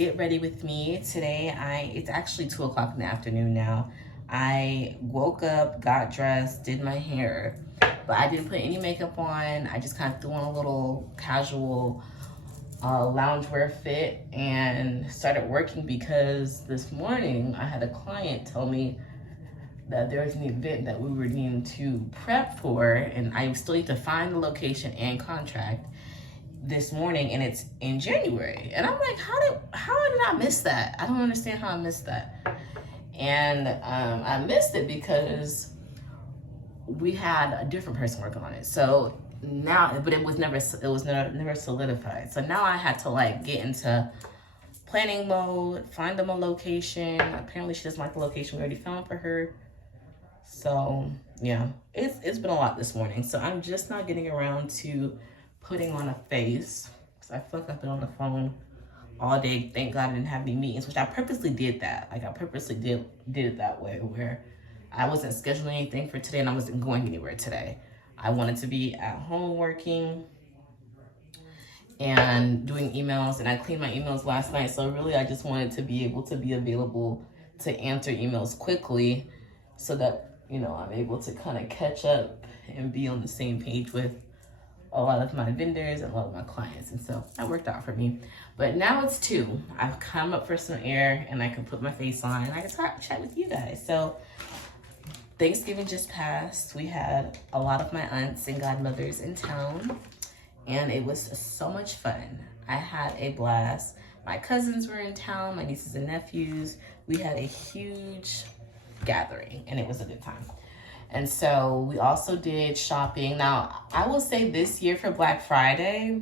get ready with me. Today, it's actually 2 o'clock in the afternoon now. I woke up, got dressed, did my hair, but I didn't put any makeup on. I just kind of threw on a little casual loungewear fit and started working because this morning I had a client tell me that there was an event that we were needing to prep for, and I still need to find the location and contract this morning, and it's in January. And I'm like, how did I miss that? I don't understand how I missed that. And I missed it because we had a different person working on it. So now, but it was never solidified. So now I had to like get into planning mode, find them a location. Apparently she doesn't like the location we already found for her. So yeah, it's been a lot this morning. So I'm just not getting around to putting on a face because I feel like I've been on the phone all day. Thank God I didn't have any meetings, which I purposely did that. Like I purposely did it that way where I wasn't scheduling anything for today and I wasn't going anywhere today. I wanted to be at home working and doing emails, and I cleaned my emails last night. So really I just wanted to be able to be available to answer emails quickly so that, you know, I'm able to kind of catch up and be on the same page with a lot of my vendors and a lot of my clients. And so that worked out for me. But now it's 2. I've come up for some air and I can put my face on and I can chat with you guys. So Thanksgiving just passed. We had a lot of my aunts and godmothers in town and it was so much fun. I had a blast. My cousins were in town, my nieces and nephews. We had a huge gathering and it was a good time. And so we also did shopping. Now, I will say this year for Black Friday,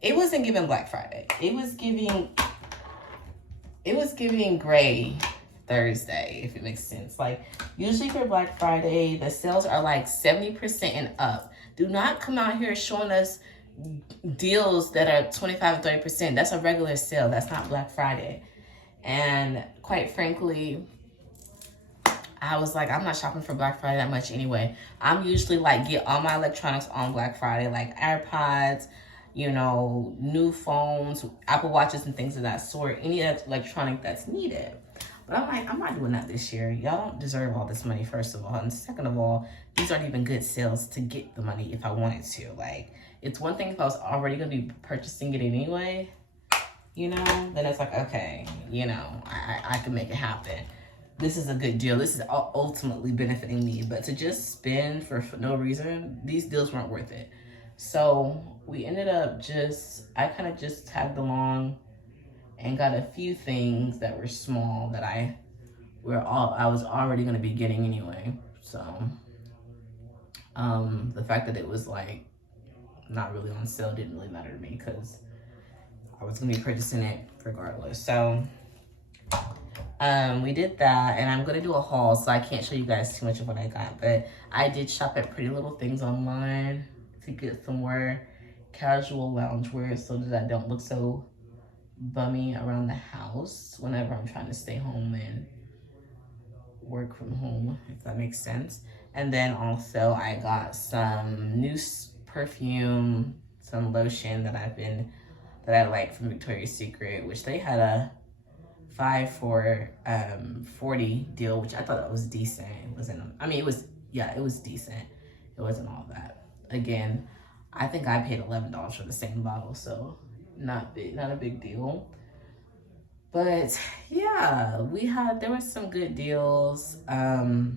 it wasn't giving Black Friday. It was giving Gray Thursday, if it makes sense. Like usually for Black Friday, the sales are like 70% and up. Do not come out here showing us deals that are 25 and 30%. That's a regular sale. That's not Black Friday. And quite frankly, I was like, I'm not shopping for Black Friday that much anyway. I'm usually like get all my electronics on Black Friday, like AirPods, you know, new phones, Apple Watches and things of that sort, any electronic that's needed. But I'm like, I'm not doing that this year. Y'all don't deserve all this money, first of all. And second of all, these aren't even good sales to get the money if I wanted to. Like, it's one thing if I was already going to be purchasing it anyway, you know, then it's like, okay, you know, I can make it happen. This is a good deal. This is ultimately benefiting me. But to just spend for no reason, these deals weren't worth it. So we ended up I kind of just tagged along and got a few things that were small that I was already going to be getting anyway. So the fact that it was like not really on sale didn't really matter to me because I was going to be purchasing it regardless. So we did that, and I'm going to do a haul, so I can't show you guys too much of what I got, but I did shop at Pretty Little Things online to get some more casual loungewear so that I don't look so bummy around the house whenever I'm trying to stay home and work from home, if that makes sense. And then also I got some new perfume, some lotion that I like from Victoria's Secret, which they had a 5 for $40 deal, which I thought that was decent. It wasn't, I mean, it was decent. It wasn't all that. Again, I think I paid $11 for the same bottle, so not a big deal. But yeah, there were some good deals. The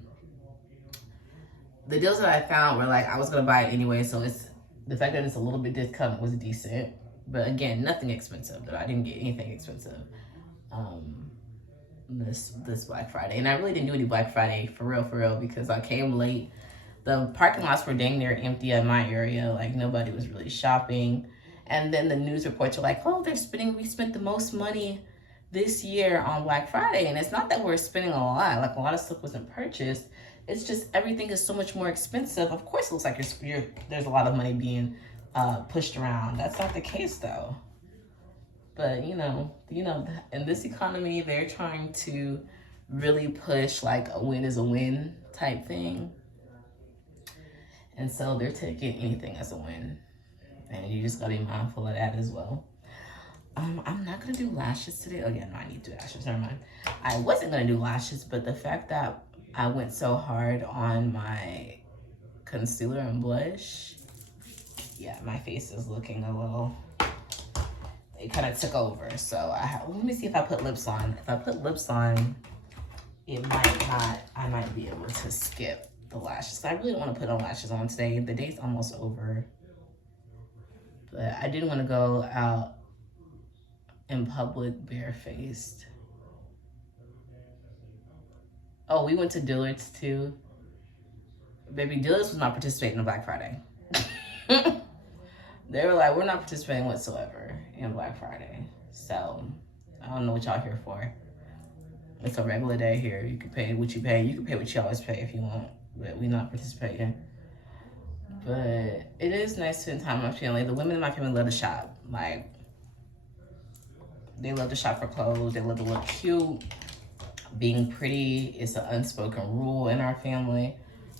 deals that I found were like, I was gonna buy it anyway, so the fact that it's a little bit discounted was decent. But again, nothing expensive though. I didn't get anything expensive this Black Friday. And I really didn't do any Black Friday for real because I came late. The parking lots were dang near empty in my area. Like nobody was really shopping. And then the news reports are like, oh, we spent the most money this year on Black Friday. And it's not that we're spending a lot. Like a lot of stuff wasn't purchased. It's just everything is so much more expensive. Of course, it looks like there's a lot of money being pushed around. That's not the case though. But you know, in this economy, they're trying to really push like a win is a win type thing. And so they're taking anything as a win. And you just gotta be mindful of that as well. I'm not gonna do lashes today. Oh yeah, no, I need to do lashes, never mind. I wasn't gonna do lashes, but the fact that I went so hard on my concealer and blush, yeah, my face is looking a little, it kind of took over. So let me see if I put lips on. If I put lips on, it might not, I might be able to skip the lashes. I really don't want to put on lashes on today. The day's almost over. But I didn't want to go out in public barefaced. Oh, we went to Dillard's too. Baby, Dillard's was not participating in Black Friday. They were like, we're not participating whatsoever in Black Friday. So I don't know what y'all here for. It's a regular day here. You can pay what you pay. You can pay what you always pay if you want, but we not participating. But it is nice to spend time with my family. The women in my family love to shop. Like, they love to shop for clothes. They love to look cute. Being pretty is an unspoken rule in our family.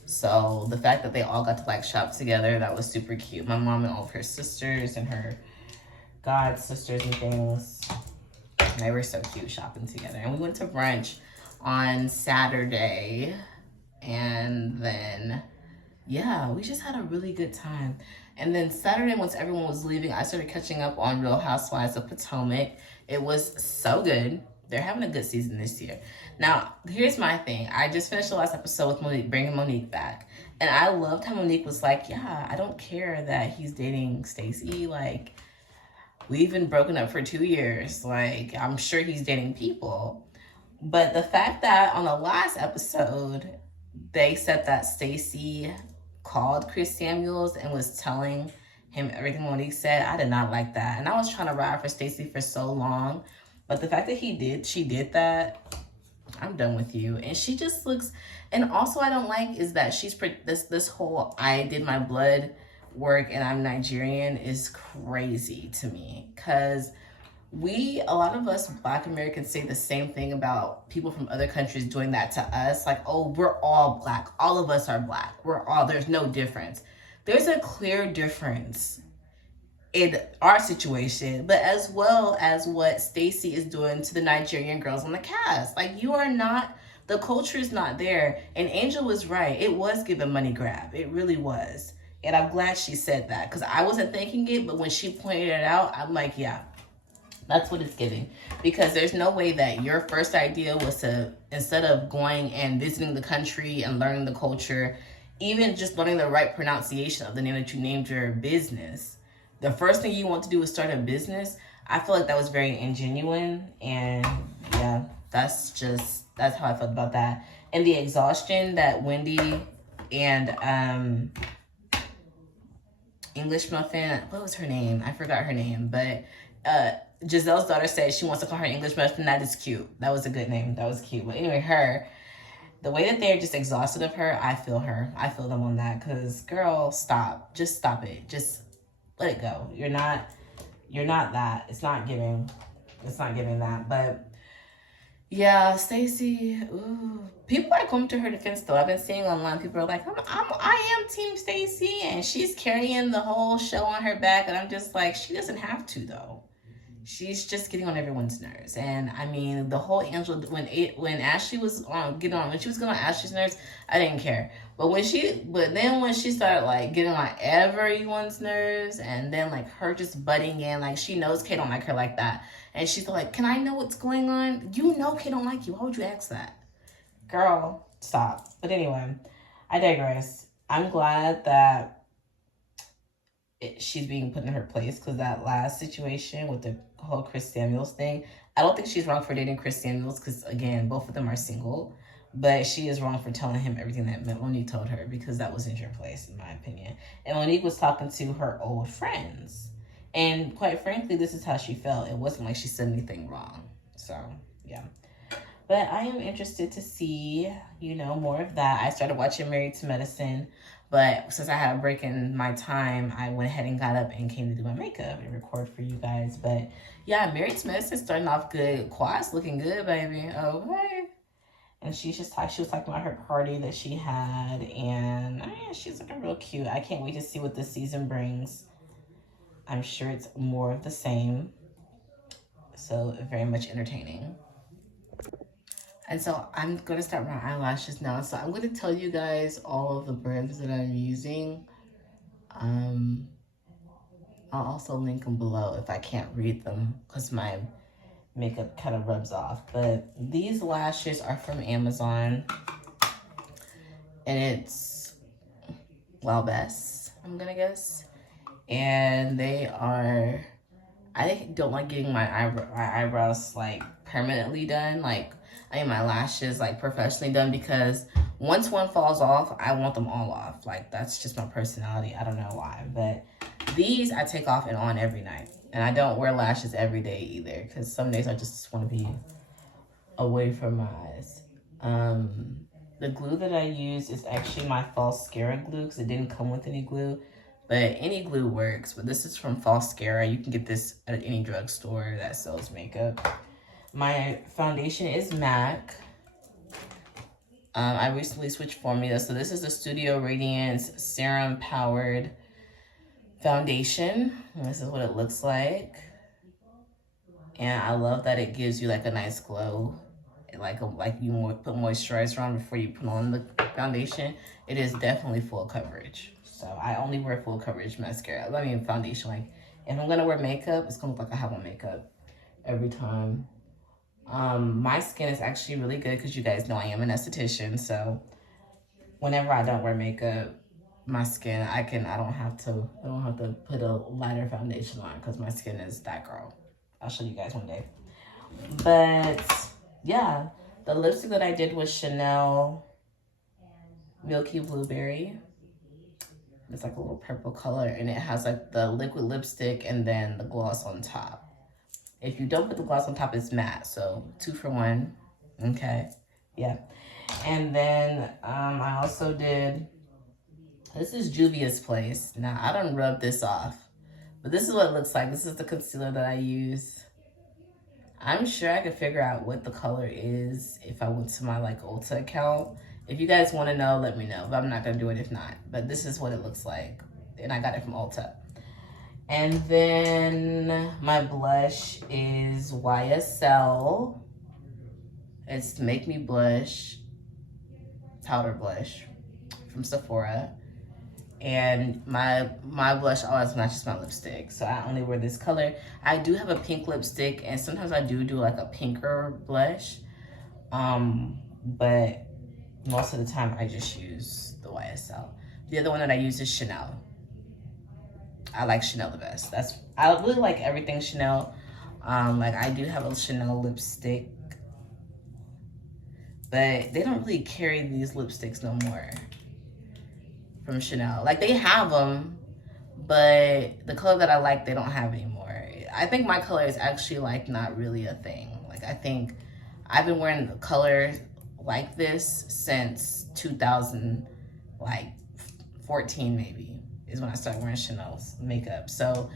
So the fact that they all got to like shop together, that was super cute. My mom and all of her sisters and her god sisters and things, they were so cute shopping together. And we went to brunch on Saturday. And then, yeah, we just had a really good time. And then Saturday, once everyone was leaving, I started catching up on Real Housewives of Potomac. It was so good. They're having a good season this year. Now, here's my thing. I just finished the last episode with Monique, bringing Monique back. And I loved how Monique was like, yeah, I don't care that he's dating Stacey. Like, we've been broken up for 2 years. Like, I'm sure he's dating people. But the fact that on the last episode, they said that Stacey called Chris Samuels and was telling him everything Monique said, I did not like that. And I was trying to ride for Stacey for so long. But the fact that she did that, I'm done with you. And she just looks, and also I don't like is that she's, this whole I did my blood work and I'm Nigerian is crazy to me. Because a lot of us Black Americans say the same thing about people from other countries doing that to us. Like, oh, we're all Black. All of us are Black. There's no difference. There's a clear difference in our situation, but as well as what Stacey is doing to the Nigerian girls on the cast. Like, you are not, the culture is not there. And Angel was right. It was giving money grab. It really was. And I'm glad she said that because I wasn't thinking it, but when she pointed it out, I'm like, yeah, that's what it's giving. Because there's no way that your first idea was to, instead of going and visiting the country and learning the culture, even just learning the right pronunciation of the name that you named your business, the first thing you want to do is start a business. I feel like that was very ingenuine. And yeah, that's how I felt about that. And the exhaustion that Wendy and English Muffin, what was her name? I forgot her name. But Giselle's daughter said she wants to call her English Muffin. That is cute. That was a good name. That was cute. But anyway, the way that they're just exhausted of her, I feel her. I feel them on that. Because, girl, stop. Just stop it. Just let it go. You're not that. It's not giving that. But yeah, Stacey, ooh. People are coming to her defense though. I've been seeing online, people are like, I am Team Stacey, and she's carrying the whole show on her back. And I'm just like, she doesn't have to though. She's just getting on everyone's nerves. And I mean, the whole Angela, when Ashley was when she was getting on Ashley's nerves, I didn't care. But then when she started like getting on everyone's nerves, and then like her just butting in, like she knows Kay don't like her like that. And she's like, can I know what's going on? You know Kay don't like you. Why would you ask that? Girl, stop. But anyway, I digress. I'm glad that she's being put in her place, because that last situation with the whole Chris Samuels thing, I don't think she's wrong for dating Chris Samuels, because again, both of them are single, but she is wrong for telling him everything that Monique told her, because that wasn't your place, in my opinion. And Monique was talking to her old friends, and quite frankly, this is how she felt. It wasn't like she said anything wrong. So yeah, but I am interested to see, more of that. I started watching Married to Medicine. But since I had a break in my time, I went ahead and got up and came to do my makeup and record for you guys. But yeah, Married to Medicine starting off good. Quad's looking good, baby. Okay. And she was talking about her party that she had. And she's looking real cute. I can't wait to see what this season brings. I'm sure it's more of the same. So very much entertaining. And so I'm going to start my eyelashes now. So I'm going to tell you guys all of the brands that I'm using. I'll also link them below if I can't read them because my makeup kind of rubs off. But these lashes are from Amazon. And it's Well Best, I'm going to guess. And they are... I don't like getting my eyebrows like permanently done. Like, I mean my lashes like professionally done, because once one falls off, I want them all off. Like, that's just my personality. I don't know why. But these I take off and on every night. And I don't wear lashes every day either, because some days I just want to be away from my eyes. The glue that I use is actually my Falscara glue, because it didn't come with any glue. But any glue works. But this is from Falscara. You can get this at any drugstore that sells makeup. My foundation is MAC. I recently switched formula. So this is the Studio Radiance Serum Powered Foundation. And this is what it looks like. And I love that it gives you like a nice glow. Like you put moisturizer on before you put on the foundation. It is definitely full coverage. So I only wear full coverage mascara. I mean foundation. Like, if I'm gonna wear makeup, it's gonna look like I have on makeup every time. My skin is actually really good because you guys know I am an esthetician. So whenever I don't wear makeup, my skin, I don't have to put a lighter foundation on because my skin is that girl. I'll show you guys one day. But yeah, the lipstick that I did was Chanel Milky Blueberry. It's like a little purple color, and it has like the liquid lipstick and then the gloss on top. If you don't put the gloss on top, it's matte, so 2 for 1. Okay, yeah. And then I also did, this is Juvia's Place. Now I done rubbed this off, but this is what it looks like. This is the concealer that I use. I'm sure I could figure out what the color is if I went to my like Ulta account. If you guys want to know, let me know. But I'm not going to do it if not. But this is what it looks like. And I got it from Ulta. And then my blush is YSL. It's Make Me Blush powder blush from Sephora. And my blush always matches my lipstick. So I only wear this color. I do have a pink lipstick. And sometimes I do like a pinker blush. But most of the time, I just use the YSL. The other one that I use is Chanel. I like Chanel the best. I really like everything Chanel. Like I do have a Chanel lipstick, but they don't really carry these lipsticks no more from Chanel. Like they have them, but the color that I like, they don't have anymore. I think my color is actually like not really a thing. Like I think I've been wearing the color like this since 2014 maybe is when I started wearing Chanel's makeup. So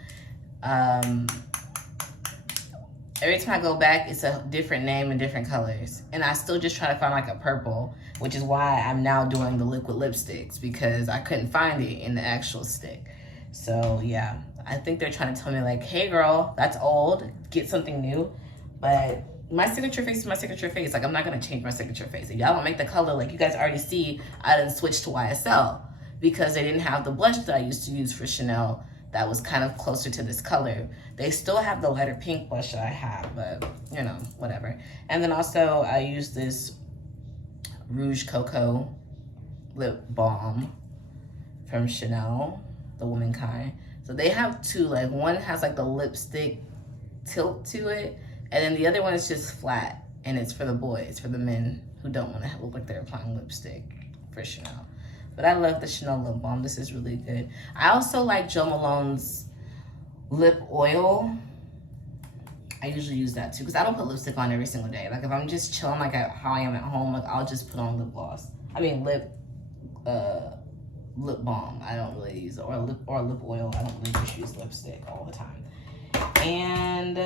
every time I go back, it's a different name and different colors. And I still just try to find like a purple, which is why I'm now doing the liquid lipsticks, because I couldn't find it in the actual stick. So yeah, I think they're trying to tell me like, hey girl, that's old, get something new. But my signature face is my signature face. Like, I'm not going to change my signature face. If y'all don't make the color, like you guys already see, I didn't switch to YSL because they didn't have the blush that I used to use for Chanel that was kind of closer to this color. They still have the lighter pink blush that I have, but, you know, whatever. And then also, I use this Rouge Coco lip balm from Chanel, the womankind. So they have two. Like, one has, like, the lipstick tilt to it, and then the other one is just flat, and it's for the boys, for the men who don't want to look like they're applying lipstick for Chanel. But I love the Chanel lip balm. This is really good. I also like Jo Malone's lip oil. I usually use that too, because I don't put lipstick on every single day. Like if I'm just chilling like how I am at home, like I'll just put on lip gloss. I mean lip balm. I don't really use it, or lip oil. I don't really just use lipstick all the time. And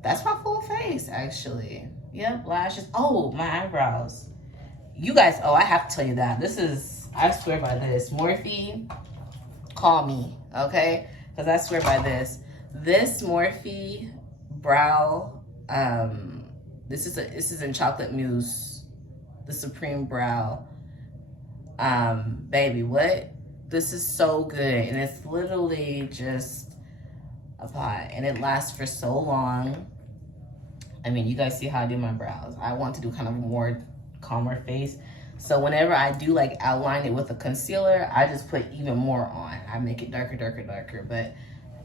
that's my full face, actually. Yep, lashes. Oh, my eyebrows. You guys, oh, I have to tell you that. This is, I swear by this. Morphe, call me, okay? Because I swear by this. This Morphe brow, this is in chocolate mousse, the Supreme Brow. Baby, what? This is so good, and it's literally just a pot, and it lasts for so long. I mean, you guys see how I do my brows. I want to do kind of a more calmer face. So whenever I do like outline it with a concealer, I just put even more on. I make it darker, darker, darker, but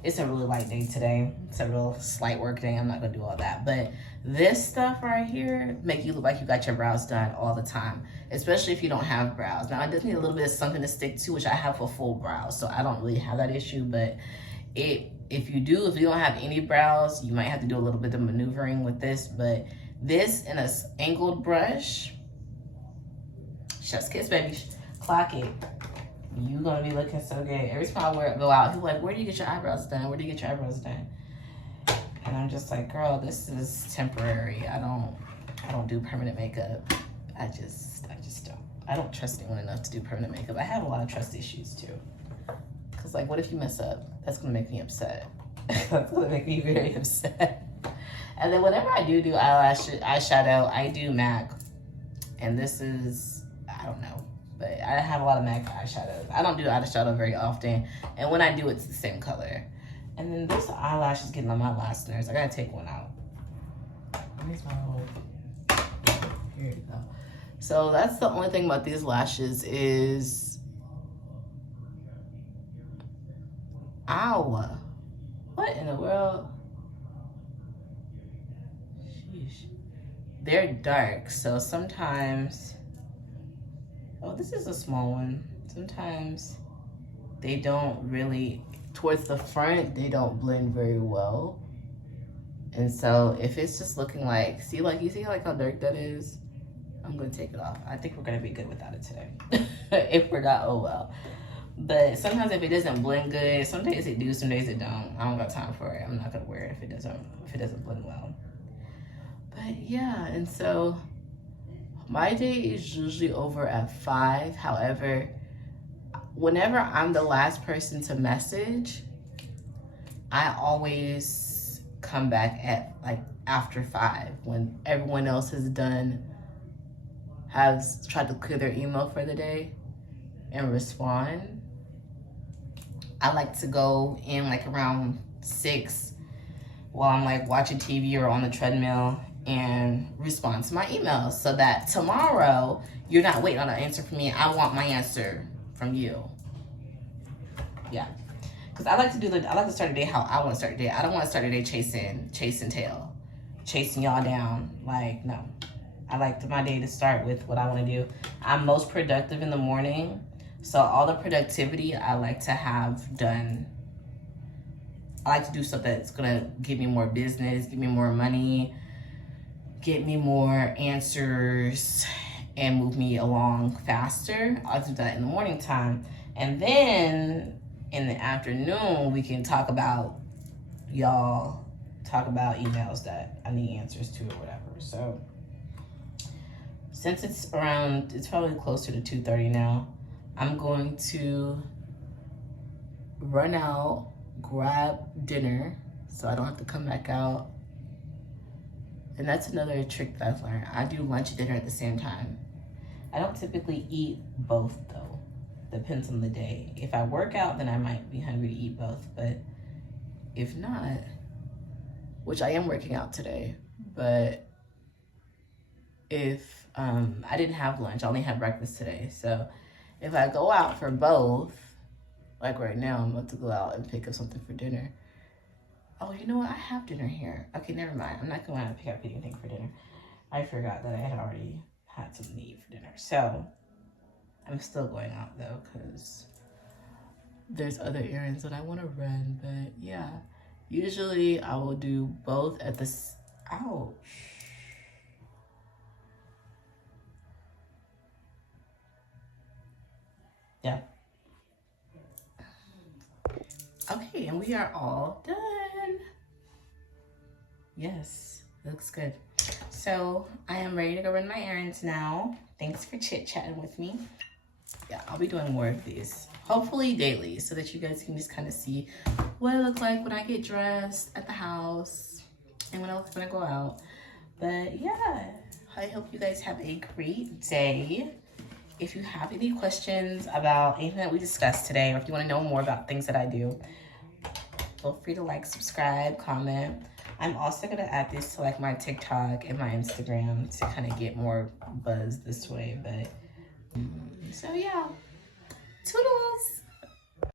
it's a really light day today. It's a real slight work day. I'm not gonna do all that. But this stuff right here make you look like you got your brows done all the time, especially if you don't have brows. Now, it does need a little bit of something to stick to, which I have for full brows, so I don't really have that issue, but if you don't have any brows, you might have to do a little bit of maneuvering with this, but this in a angled brush, chef's kiss, baby, clock it. You gonna be looking so good. Every time I go out, people are like, where do you get your eyebrows done? Where do you get your eyebrows done? And I'm just like, girl, this is temporary. I don't do permanent makeup. I just don't. I don't trust anyone enough to do permanent makeup. I have a lot of trust issues too. Cause like, what if you mess up? That's gonna make me upset. That's gonna make me very upset. And then whenever I do eyeshadow, I do MAC. And this is, I don't know, but I have a lot of MAC eyeshadows. I don't do eyeshadow very often. And when I do, it's the same color. And then this eyelash is getting on my last nerves. I gotta take one out. Where's my whole, here you go. So that's the only thing about these lashes is, ow, what in the world? Sheesh. They're dark, so sometimes, oh, this is a small one. Sometimes they don't really, towards the front, they don't blend very well. And so if it's just looking like, you see like how dark that is? I'm gonna take it off. I think we're gonna be good without it today. If we're not, oh well. But sometimes if it doesn't blend good, some days it do, some days it don't. I don't got time for it. I'm not gonna wear it if it doesn't blend well. But yeah, and so my day is usually over at 5. However, whenever I'm the last person to message, I always come back at like after 5 when everyone else has tried to clear their email for the day and respond. I like to go in like around 6 while I'm like watching TV or on the treadmill and respond to my emails so that tomorrow you're not waiting on an answer from me. I want my answer from you. Yeah. Because I like to start the day how I want to start the day. I don't want to start the day chasing tail, chasing y'all down. Like, no. I like my day to start with what I want to do. I'm most productive in the morning. So all the productivity I like to have done. I like to do stuff that's going to give me more business, give me more money, get me more answers, and move me along faster. I'll do that in the morning time. And then in the afternoon, we can talk about emails that I need answers to or whatever. So since it's probably closer to 2:30 now, I'm going to run out, grab dinner so I don't have to come back out. And that's another trick that I've learned. I do lunch and dinner at the same time. I don't typically eat both though. Depends on the day. If I work out, then I might be hungry to eat both. But if not, which I am working out today, but if I didn't have lunch, I only had breakfast today. So if I go out for both, like right now, I'm about to go out and pick up something for dinner. Oh, you know what? I have dinner here. Okay, never mind. I'm not going to pick up anything for dinner. I forgot that I had already had something to eat for dinner. So I'm still going out though, because there's other errands that I want to run. But yeah, usually I will do both at the, ouch. Yeah. Okay, and we are all done. Yes, looks good. So I am ready to go run my errands now. Thanks for chit-chatting with me. yeah, I'll be doing more of these, hopefully daily, so that you guys can just kind of see what I look like when I get dressed at the house and when I go out. But yeah, I hope you guys have a great day. If you have any questions about anything that we discussed today, or if you want to know more about things that I do, feel free to like, subscribe, comment. I'm also going to add this to like my TikTok and my Instagram to kind of get more buzz this way. But so yeah, toodles.